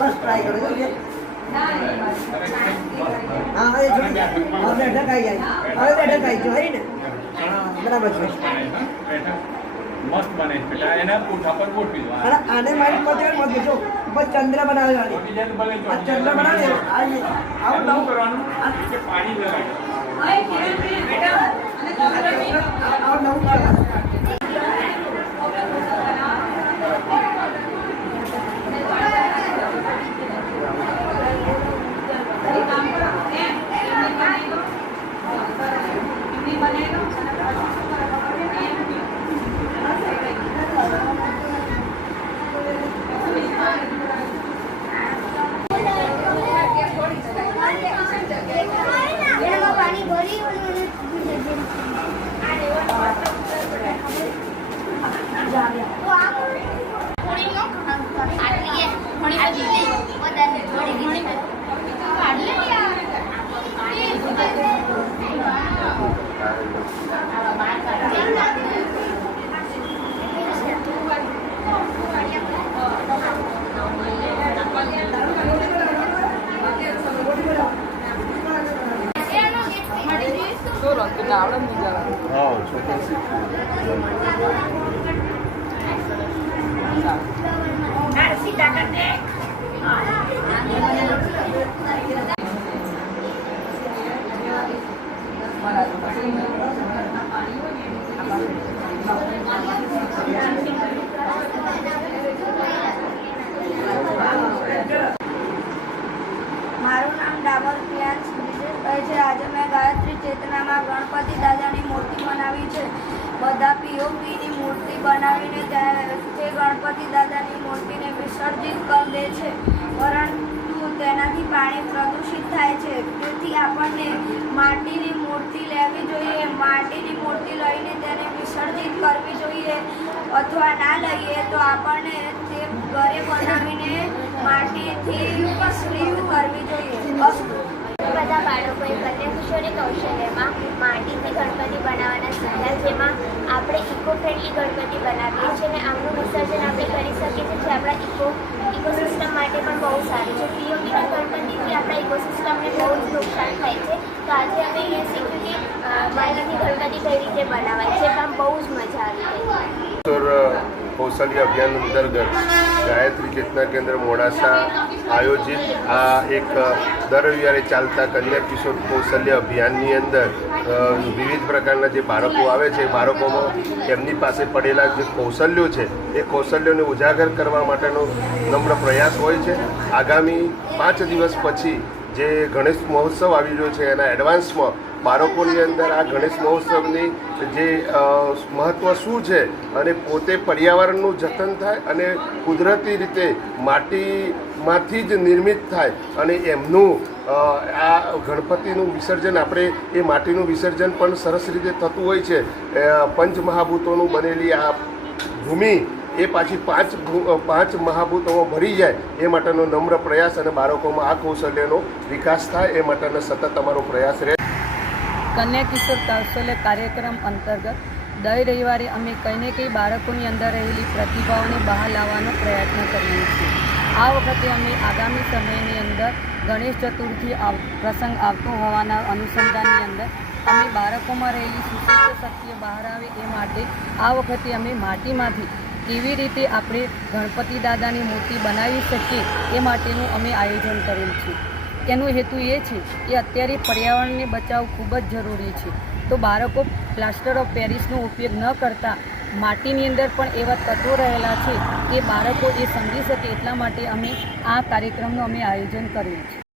बस ट्राई करो हाँ હવે ઢકાઈ જાય હવે ઢકાઈ જો હે ને હા બરાબર છે મસ્ત બને બેટા એને પૂઠા પર ગોઠવી દો અને આને મારી પતંગ મત જો બસ ચંદ્ર બનાવવાની આ ચંદ્ર બનાવે આવું નવું કરવાનું કે પાણી લગાડો બેટા આવું નવું કરવાનું મારું નામ ડાબર પ્રિયાંશ વિશેષ છે. આજે મેં ગાયત્રી ચેતનામાં ગણપતિ દાદાની મૂર્તિ બનાવી છે. બધા પીઓપીની મૂર્તિ બનાવીને તે ગણપતિ દાદાની મૂર્તિને વિસર્જિત કરી દે છે, પરંતુ તેનાથી પાણી પ્રદૂષિત થાય છે. તેથી આપણને માટીની મૂર્તિ લેવી જોઈએ. માટીની મૂર્તિ લઈને તેને વિસર્જિત કરવી જોઈએ, અથવા ના લઈએ તો આપણને તે ઘરે બનાવીને માટીથી સ્ત્રીઓ કરવી જોઈએ. બધા બાળકોએ કન્યા કિશોરી કૌશલ્યમાં માટીથી ગણપતિ બનાવવાના શીખ્યા, જેમાં આપણે ઇકો ફ્રેન્ડલી ગણપતિ બનાવીએ છીએ અને આમનું વિસર્જન આપણે કરી શકીએ છીએ, જે આપણા ઇકોસિસ્ટમ માટે પણ બહુ સારું છે. પીઓપીના ગણપતિથી આપણા ઇકોસિસ્ટમને બહુ જ નુકસાન થાય છે. તો આજે અમે અહીંયા શીખ્યું કે માટીથી ગણપતિ કઈ રીતે બનાવાય છે, પણ બહુ જ મજા આવી ગઈ. કૌશલ્ય અભિયાન અંતર્ગત ગાયત્રી ચેતના કેન્દ્ર મોડાસા આયોજિત આ એક દર રવિવારે ચાલતા કન્યા કિશોર કૌશલ્ય અભિયાનની અંદર વિવિધ પ્રકારના જે બાળકો આવે છે, બાળકોમાં એમની પાસે પડેલા જે કૌશલ્યો છે એ કૌશલ્યોને ઉજાગર કરવા માટેનો નમ્ર પ્રયાસ હોય છે. આગામી 5 દિવસ પછી જે ગણેશ મહોત્સવ આવી રહ્યો છે એના એડવાન્સમાં બાળકોની અંદર આ ગણેશ મહોત્સવની જે મહત્ત્વ શું છે અને પોતે પર્યાવરણનું જતન થાય અને કુદરતી રીતે માટીમાંથી જ નિર્મિત થાય અને એમનું આ ગણપતિનું વિસર્જન આપણે એ માટીનું વિસર્જન પણ સરસ રીતે થતું હોય છે. પંચમહાભૂતોનું બનેલી આ ભૂમિ એ પાછી પાંચ મહાભૂતોમાં ભરી જાય એ માટેનો નમ્ર પ્રયાસ અને બાળકોમાં આ કૌશલ્યનો વિકાસ થાય એ માટેનો સતત અમારો પ્રયાસ રહે. કન્યા કિશોર કૌશલ્ય કાર્યક્રમ અંતર્ગત દર રવિવારે અમે કંઈ ને કંઈ બાળકોની અંદર રહેલી પ્રતિભાઓને બહાર લાવવાનો પ્રયત્ન કરીએ છીએ. આ વખતે અમે આગામી સમયની અંદર ગણેશ ચતુર્થી પ્રસંગ આવતો હોવાના અનુસંધાનની અંદર અમે બાળકોમાં રહેલી સુશિષ્ટ શક્તિઓ બહાર આવે એ માટે આ વખતે અમે માટીમાંથી કેવી રીતે આપણે ગણપતિ દાદાની મૂર્તિ બનાવી શકીએ એ માટેનું અમે આયોજન કરેલ છે. એનો હેતુ એ છે કે અત્યારે પર્યાવરણને બચાવવું ખૂબ જ જરૂરી છે. તો બાળકો પ્લાસ્ટર ઓફ પેરિસનો ઉપયોગ ન કરતા માટીની અંદર પણ એવા તત્વો રહેલા છે કે બાળકો એ સમજી શકે એટલા માટે અમે આ કાર્યક્રમનું અમે આયોજન કરેલ છે.